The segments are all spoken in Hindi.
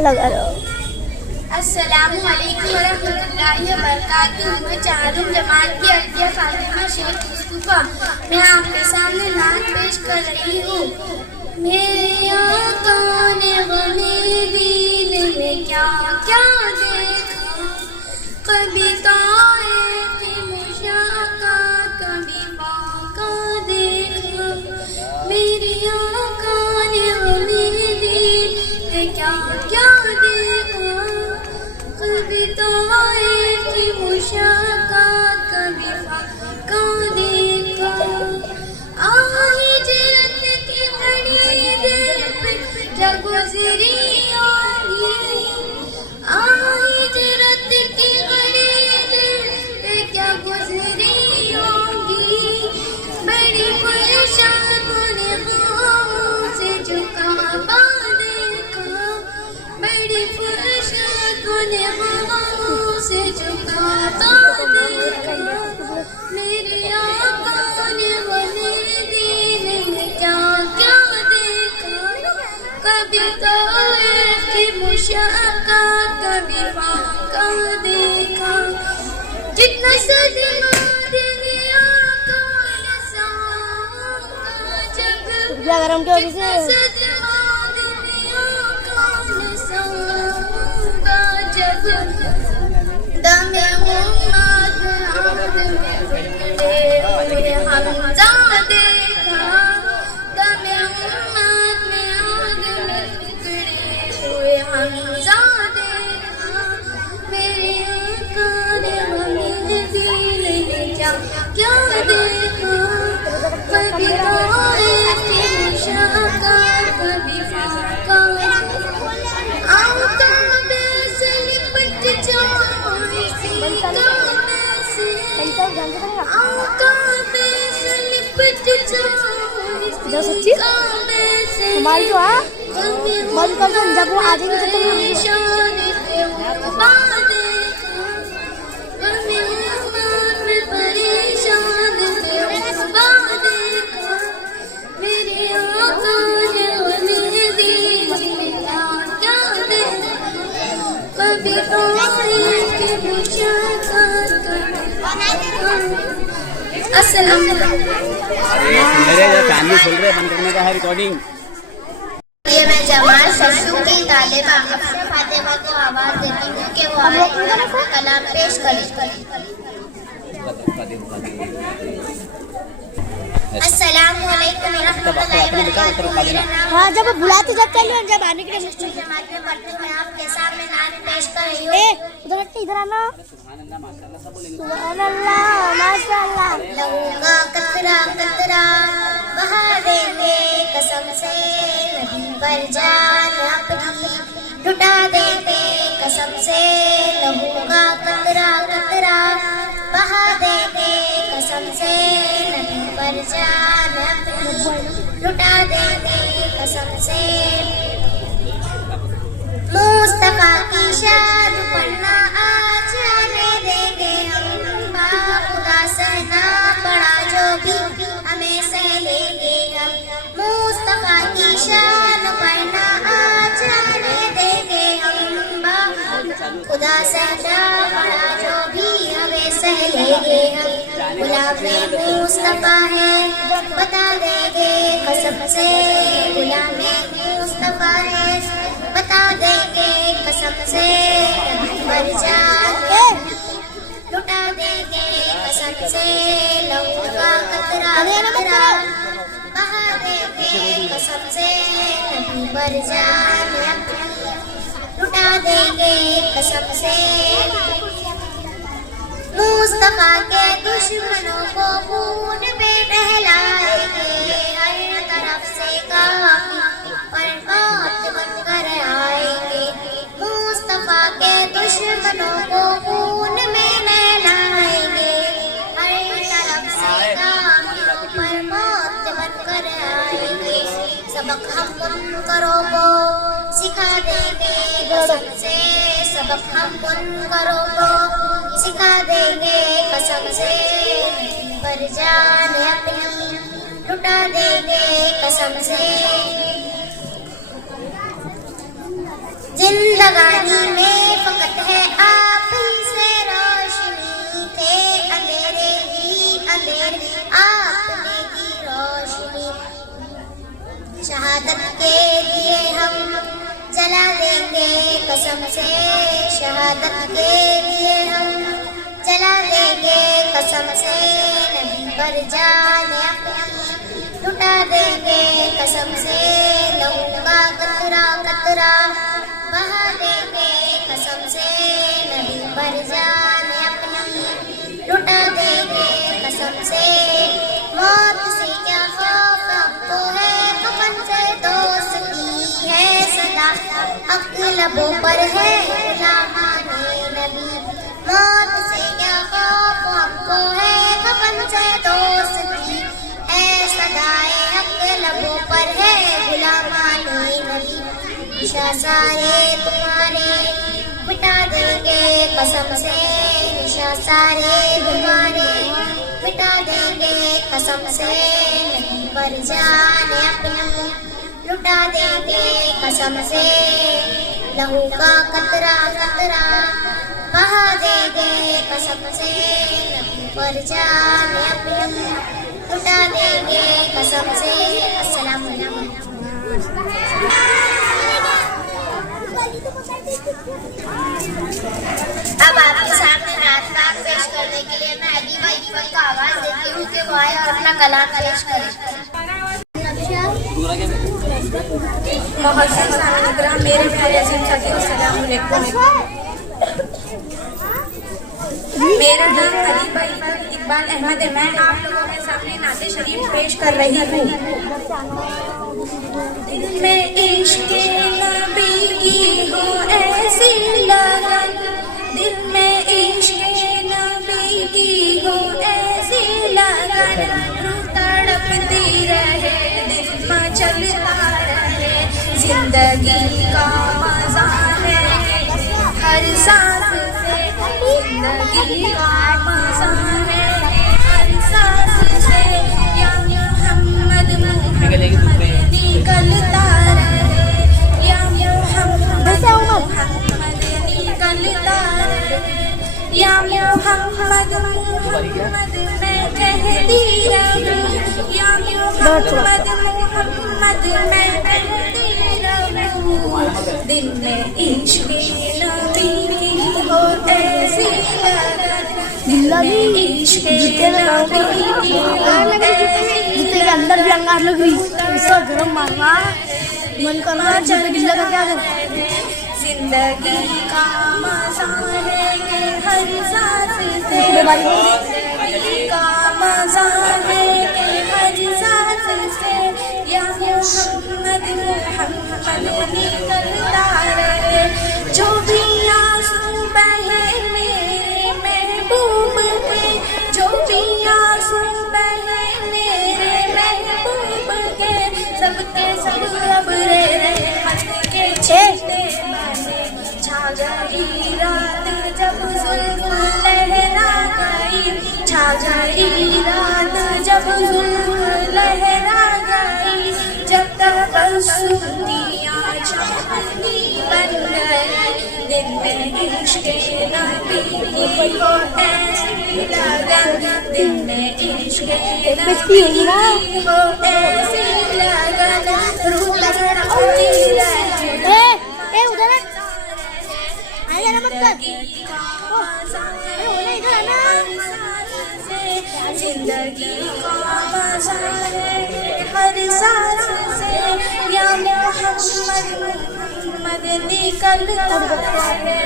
अलग अलग। अस्सलामुअलैकुम वरहमतुल्लाहि वबरकातुहू। मैं चारुम जमात की अतिया फातिमा शेख मुस्तफा मैं आपके सामने नात पेश कर रही हूँ। मेरे आका ने गमे दीन में क्या क्या देखा, कभी ताइफ की मुशाका कभी बाका देखा। मेरे आका ने गमे दीन में क्या क्या देखा, कभी ताइफ की मुशाका कभी बाका देखा। हिजरत की बड़ी देर पे क्या गुजरी होगी, हिजरत की बड़ी देर पे क्या गुजरी होगी। बड़ी परेशान होने से झुका देखा, बड़ी परेशान होने से झुका देखा। मेरे आका ने मेरे दीन में क्या क्या देखा, कभी ताइफ की मुशाका कभी बाका देखा। जितना सदमा देने आका ने साका जग, जागरण के वजह से सदमा देने आका ने साका जग। दमे उम्मत आद में बिगड़े हुए हमजा देखा, दमे उम्मत में आद में बिगड़े हुए हमजा देखा। मेरे आका ने हमें दीन में क्या क्या देखा, कभी ताइफ की मुशाका कभी बाका। आका से लिपट जाओ इसी कामे से, आका से लिपट जाओ इसी कामे से। हमारी जो है मन कर दो, जब वो आ जाएंगे तो तुम परेशान पे उबा देखा, हमें उम्मत में परेशान पे उबा देखा। मेरे आका ने हमें दीन में क्या क्या देखा, कभी ताइफ की मुशाका अस्सलाम वालेकुम। मेरे फैमिली सुन रहे बंद करने का है रिकॉर्डिंग। ये मैं जमाल शशु की तालिबा अफशा फातिमा को आवाज देती हूँ कि वो आए कलाम पेश करें। अस्सलामुअलैकुम वरहमतुल्लाहि वबरकातुहू। हाँ जब बुलाते जब चलिए जब आने के लिए जमात में पढ़ती हूँ मैं आपके सामने नात पेश कर रही हूँ। उधर हटते इधर आना। सुभान अल्लाह माशाअल्लाह। लहू का कतरा कतरा बहा देंगे कसम से, नबी पर जान अपनी लुटा देंगे कसम से। लहू का कतरा कतरा बहा देंगे कसम से, नबी पर जान अपनी लुटा देंगे कसम से। मुस्तफा की शान पढ़ना आज आने देंगे हम, खुदा सहना पड़ा जो भी हमें सह लेंगे हम। मुस्तफा की शान पढ़ना आज आने देंगे हम, खुदा सहना पड़ा जो भी हमें सह लेंगे हम। गुलाम मुस्तफा है बता देंगे कसम से, गुलाम मुस्तफा है बता देंगे कसम से। पर जाके लुटा देंगे कसम से, लहू का कतरा कतरा बहा देंगे कसम से। नबी पर जान लुटा देंगे कसम से। मुस्तफा के दुश्मनों को खून में नहलाएंगे, हर तरफ से काफी पर मौत बनकर आएंगे। मुस्तफा के दुश्मनों को खून में नहलाएंगे, हर तरफ से काफी पर मौत बनकर आएंगे। सबक हम मुनकरों को सिखा देंगे कसम से, सबक हम मुनकरों को सिखा देंगे कसम से। पर जान अपनी लुटा देंगे कसम से। जिंदगी जिंदगानी में फकत है आप ही से रोशनी, थे अंधेरे ही अंधेरे आपने की रोशनी। शहादत के लिए हम जला देंगे कसम से, शहादत के लिए हम जला देंगे कसम से, नबी पर जान अपनी लुटा देंगे कसम से, लहू का कतरा कतरा बहा देंगे कसम से, नबी पर जान अपनी लुटा देंगे कसम से। मौत से क्या खौफ हमको है, कफन से दोस्ती है सदा, हक लबों पर है गुलामाने नबी। मौत से क्या खौफ हमको है, कफन से दोस्ती है सदाए, हक लबों पर है गुलामाने नबी। निशा सारे तुम्हारे मिटा देंगे कसम से, निशा सारे तुम्हारे मिटा देंगे कसम से, नबी पर जान अपनी लुटा देंगे कसम से, लहू का कतरा कतरा बहा देंगे कसम से, नबी पर जान अपनी लुटा देंगे कसम से। अस्सलाम वालेकुम। अब आपके सामने नात नाक पेश करने के लिए मैं अली भाई को आवाज देती हूँ कि वो आए और अपना कलाम पेश करें। मेरे प्यारे अजीम साथी अस्सलाम वालेकुम। मेरा नाम अली इकबाल अहमद है। मैं आप लोगों के सामने नाते शरीफ पेश कर रही हूँ। दिल में इश्क़ नबी की हो ऐसी लगन, दिल में इश्क़ नबी की हो ऐसी लगन, रूह तड़पती रहे दिल मचलता रहे, जिंदगी का मजा है हर सांस से, जिंदगी का मजा है हर सांस से, या मोहम्मद मोहम्मद निकलता रहे, या मोहम्मद मोहम्मद निकलता रहे, या मोहम्मद मोहम्मद मैं कहती रहूं, या मोहम्मद मोहम्मद मैं कहती रहूं। दिल में इश्क़ नबी की हो ऐसी लगन, दिल में इश्क़ नबी की हो ऐसी जूते के अंदर भी अंगार लग रही, इसका गरम मारना मन करना जूते गिल्ला करके आ जाए। जिंदगी का मजा है हर सांस से, जिंदगी का मजा है हर सांस से, या मोहम्मद मोहम्मद निकलता रहे, जो भी आंसू बहे मेरे महबूब के, जो भी आंसू बहे मेरे महबूब के, सबके सब रब रे रहमत के छींटे बने, छा गई रात जब जुल्फ लहरा गई, छा गई रात जब जुल्फ लहरा गई, जब तबस्सुम दिया चांदनी बन गई, दिल में इश्क़ नबी की हो ऐसी लगन, दिल में इश्क़ नबी की हो ऐसी लगन, रूह तड़पती रहे उधर आया ना मत कर, जिंदगी का मजा है हर सांस से, या मोहम्मद मोहम्मद निकलता रहे,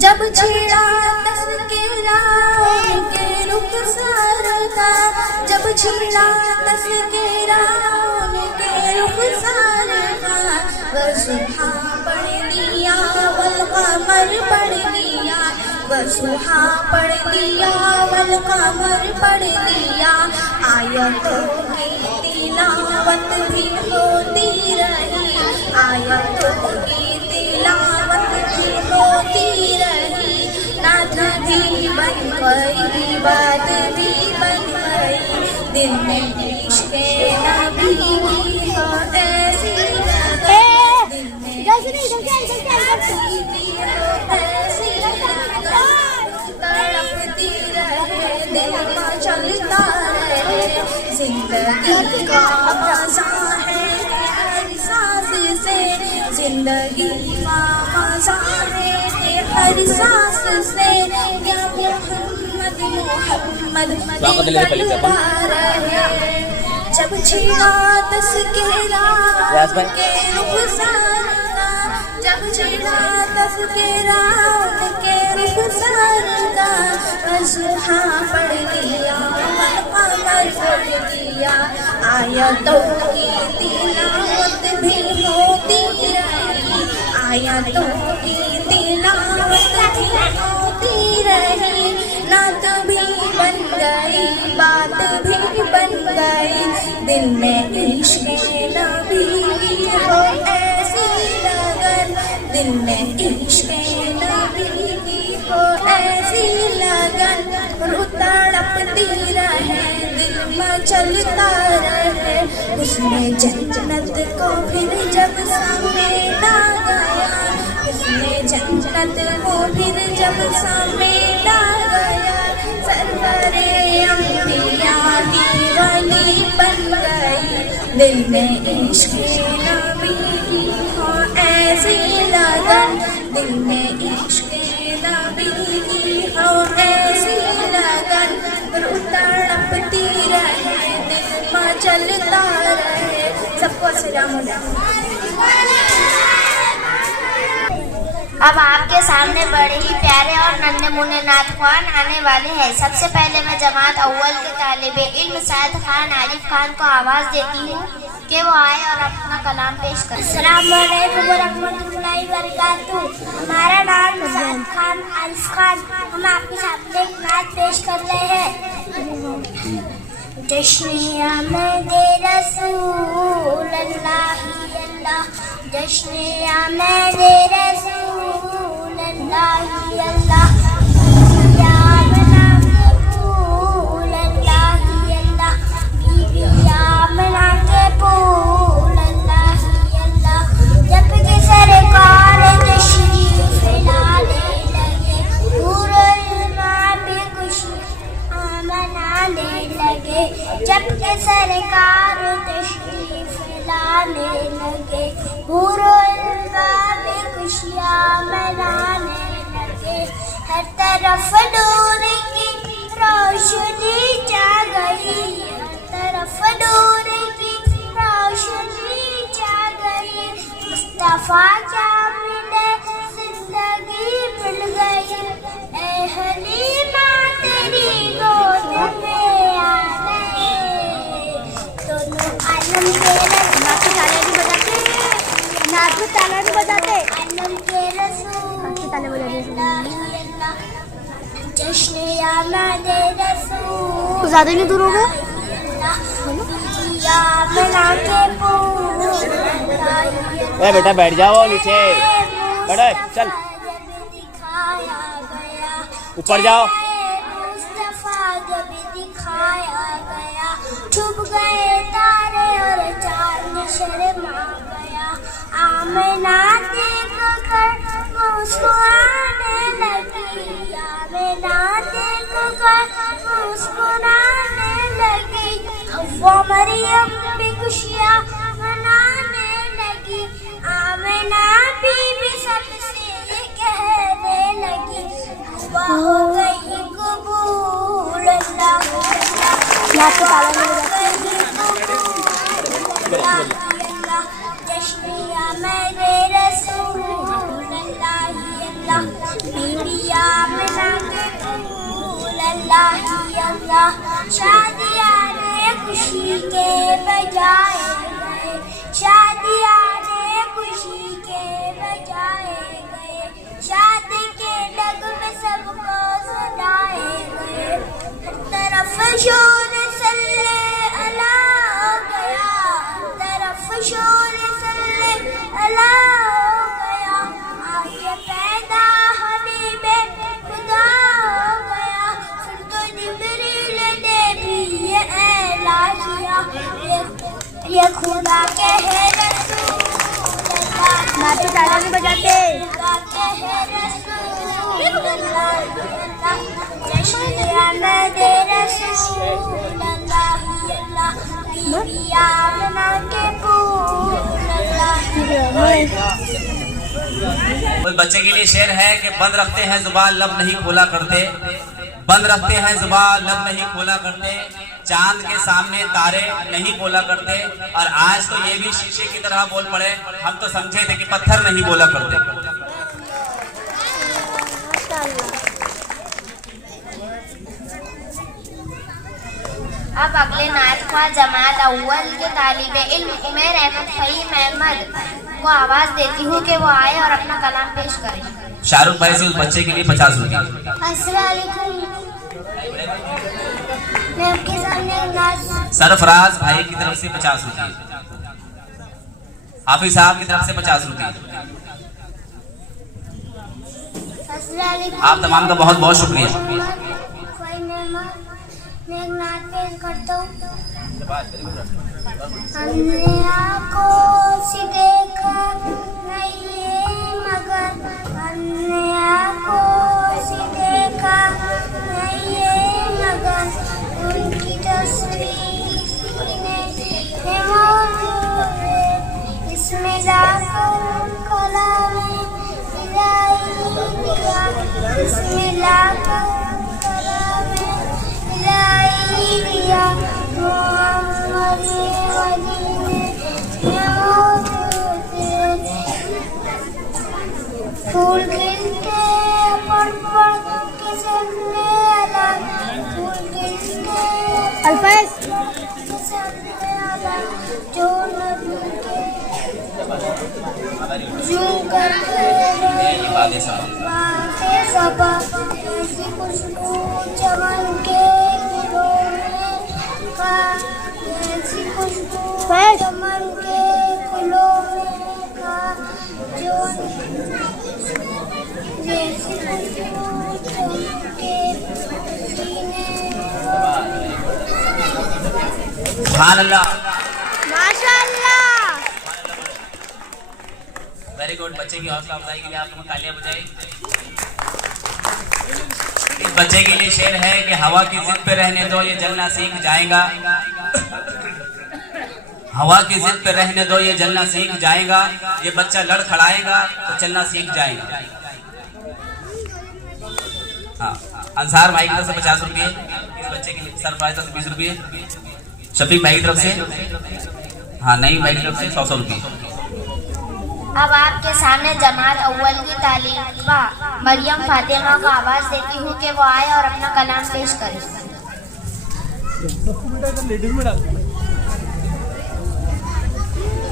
जब छेड़ा तस्कीरा के रुखसार का, जब छेड़ा तस्कीरा के रुखसार का, वसुहा पढ़ लिया वल कमर पढ़ लिया, वसुहा पढ़ लिया वल कमर पढ़ लिया, आयतों की तिलावत भी होती रही, आयतों की तिलावत भी होती रही, नात भी बन गई बात भी बन गई, दिल में इश्क़ नबी की हो ऐसी लगन, दिल में चलता रहे। जिंदगी का मजा है हर सांस से, जिंदगी का मजा है हर सांस से। या मोहम्मद मोहम्मद निकलता रहे। जब छेड़ा तस्करा के रुखसार का, जब छेड़ा तस्करा के रुखसार का, अज़हा पढ़ लिया अमर पढ़ लिया। आयतों की तिलावत भी होती रही, आयतों की तिलावत भी होती रही। नात भी बन गई, बात भी बन गई, दिल में इश्क़ नबी की हो ऐसी लगन, दिल में इश्क़ नबी की हो ऐसी लगन। रूह तड़पती रहे, दिल में चलता रहे। उसने जन्नत को फिर जब समेटा गया, उसने जन्नत को फिर जब समेटा गया। सरवरे अंबिया दीवानी बन गई, दिल में इश्क़ नबी की हो ऐसी लगन, दिल में इश्क़ नबी की हो ऐसी लगन। रूह तड़पती रहे, दिल में चलता रहे। सबको अस्सलाम अब आपके सामने बड़े ही प्यारे और नन्हे मुन्ने नात ख्वान आने वाले हैं। सबसे पहले मैं जमात अव्वल के तालिबे इल्म सैयद खान आरिफ खान को आवाज़ देती हूँ कि वो आए और अपना कलाम पेश करें। अस्सलामु अलैकुम व रहमतुल्लाहि व बरकातुहू। हमारा नाम सैयद खान आरिफ खान। हम आपके सामने एक नात पेश कर रहे हैं। जश्न आमद रसूल अल्लाह अल्लाह, जश्न आमद रसूल अल्लाह अल्लाह, याम नाम के फूल अल्लाह अल्लाह, याम नाम के फूल अल्लाह अल्लाह। जब के सरकार तशरीफ लाने लगे, हुरुल माँ भी खुशी मनाने लगे। जब के सरकार तशरीफ लाने लगे, हुरुल माँ भी खुशियाँ मनाने लगे। हर तरफ नूर की रोशनी छा गई, हर तरफ नूर की रोशनी छा गई। मुस्तफा क्या मिले जिंदगी मिल गई, ऐ हलीमा तेरी गोद में आ गए। दोनों आलम के नात ताला नहीं बजाते, आलम के रसूल जश्न आमद रसूल। ज़्यादा नहीं दूर होगा, ए बेटा बैठ जाओ नीचे, बैठो चल ऊपर जाओ। मुस्तफा जब दिखाया गया, छुप गए तारे और चांद शर्मा गया। आमना देख कर मुस्कुराने लगी, आमना देख कर मुस्कुराने लगी। हव्वा मरियम भी खुशियाँ मनाने लगी, आमना बीबी सबसे ये कहने लगी, हव्वा हो गई कबूल अल्लाह अल्लाह। जश्न आमद रसूल अल्लाह अल्लाह, बीबी आमना के फूल अल्लाह अल्लाह। शादियाँ ने खुशी के बजाए गए, शादियाँ ने खुशी के बजाए गए। शादी के नगमे सबको सुनाए गए। हर तरफ शोर सल्ले अला हो गया, हर तरफ शोर सल्ले अला हो गया। आगे पैदा हबीबे खुदा हो गया, फिर तो जिब्रील ने भी ये ऐलान किया, ये खुदा के है रसूल अल्लाह। खुदा के है रसूल जश्न आमद रसूल अल्लाह बीबी आमना के फूल उस बच्चे के लिए शेर है कि बंद रखते हैं जुबान लब नहीं खोला करते, बंद रखते हैं जुबान लब नहीं खोला करते, चांद के सामने तारे नहीं बोला करते। और आज तो ये भी शीशे की तरह बोल पड़े, हम तो समझे थे कि पत्थर नहीं बोला करते। अब अगले नात ख्वाह जमात अव्वल के तालिबे इल्म उमैर अहमद फहीम अहमद को आवाज देती हूँ कि वो आए और अपना कलाम पेश करें। शाहरुख भाई से उस बच्चे के लिए 50 रुपये। अस्सलाम वालेकुम। मैं आपके सामने सरफराज भाई की तरफ से 50 रुपये, हाफिज साहब की तरफ से 50 रुपये। आप तमाम का बहुत बहुत शुक्रिया। मैं एक नात पेश करता हूँ। हमने आँखों से देखा नहीं है मगर, हमने आँखों से देखा नहीं है मगर, उनकी तस्वीरें है मौजूद है इसमें लाखों कलाम इलाही दिया, इसमें लाखों कलाम इलाही दिया। फूल खिलते पड़ के सबने अलग, फूल खिलते अल्फाज के सबने अलग, जो नबी के झूम करते बातें सबा, ऐसी खुशबू चमन के दिलों में का, ऐसी खुशबू चमन के दिलों में का, जो जैसी खुशबू के सीने। सुभान अल्लाह, माशाअल्लाह। Very good. बच्चे की हौसला अफजाई के लिए आप लोग तालियां बजाएं। इस बच्चे के लिए शेर है कि हवा की जिद पे रहने दो ये जलना सीख जाएगा, हवा की जिद पे रहने दो ये जलना सीख जाएगा, ये बच्चा लड़खड़ाएगा तो चलना सीख जाएगा। हाँ, अंसार भाई की तरफ से 50 रुपये, इस बच्चे के लिए सरफराज से 20 रुपये, शफीक भाई की तरफ से, हाँ नईम भाई की तरफ से 100 रुपये। अब आपके सामने जमात अव्वल की तालिबा मरियम फातिमा को आवाज देती हूँ कि वो आए और अपना कलाम पेश करें।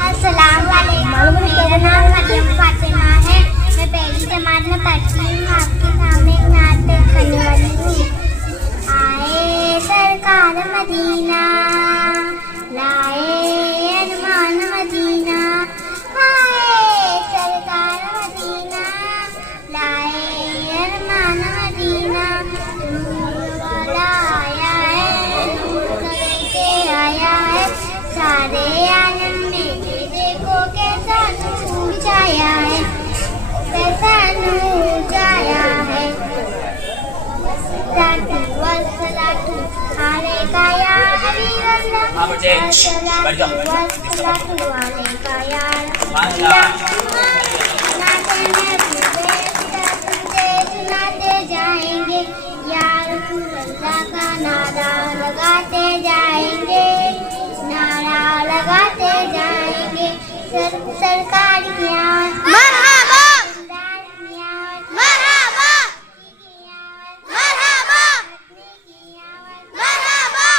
अस्सलाम वालेकुम, मेरा नाम मरियम फातिमा है, मैं पहली जमात में पढ़ती हूँ। आपके सामने एक नात पेश करने वाली हूँ। आए सरकार मदीना, लाए अरमान मदीना, आए सरकार मदीना, लाए अरमान मदीना, नूर वाला आया है, नूर करके आया है, सारे आलम में देखो कैसा नूर छाया है, कैसा नूर छाया है। वस्सलातु अलैका या हबीब अल्लाह, वस्सलातु अलैका या सुनाते जाएंगे या रसूल अल्लाह का नारा लगाते जाएंगे, नारा लगाते जाएंगे। सरकार की आवाज़ मरहबा, मरहबा, मरहबा, मरहबा।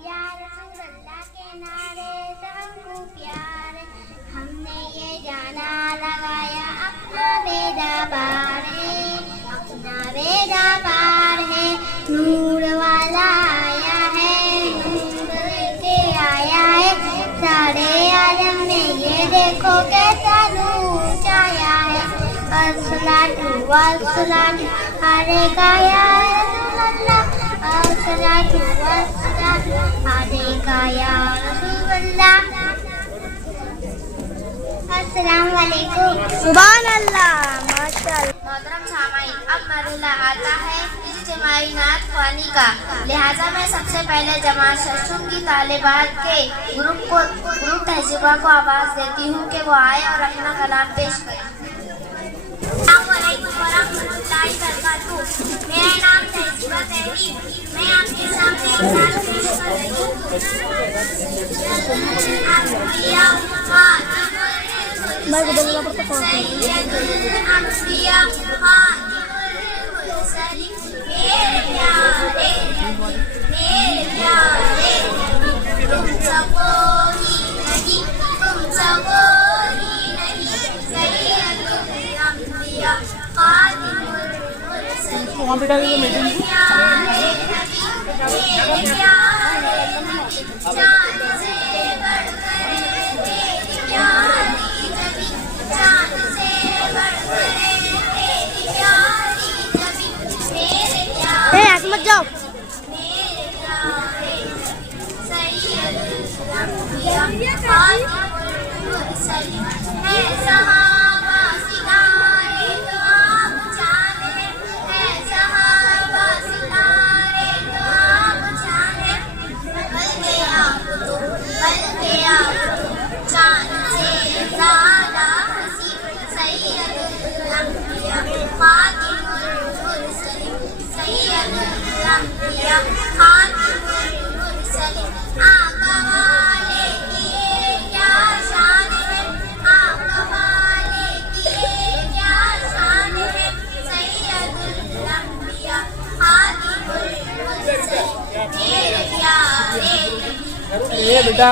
या रसूल अल्लाह के नारे से हमको प्यार, हमने ये जाना लगाया अपना बेड़ा पार है, अपना बेड़ा पार है। नूर वाला आया है, नूर लेके आया है, सारे आलम में ये देखो कैसा नूर छाया है। अस्सलातु वस्सलातु अलैका या रसूल अल्लाह, अस्सलातु वस्सलातु अलैका या रसूल अल्लाह। अस्सलाम वालेकुम। सुभान अल्लाह, माशाअल्लाह। मोहतरम सामाईन, अब मरहला आता है इज्तिमाई नात ख्वानी का। लिहाजा मैं सबसे पहले जमात शशुम की तालिबात के ग्रुप तहजीबा को आवाज़ देती हूँ कि वो आए और अपना कलाम पेश करें। अस्सलामुअलैकुम वरहमतुल्लाहि वबरकातुहू। मेरा नाम तहजीबा तहरीर। मैं आपके सामने एक नात पेश कर रही हूँ। मैं बदलना पड़ता कौन सा? वहाँ पे डालेंगे मीटिंग। मत जाओ। ये बेटा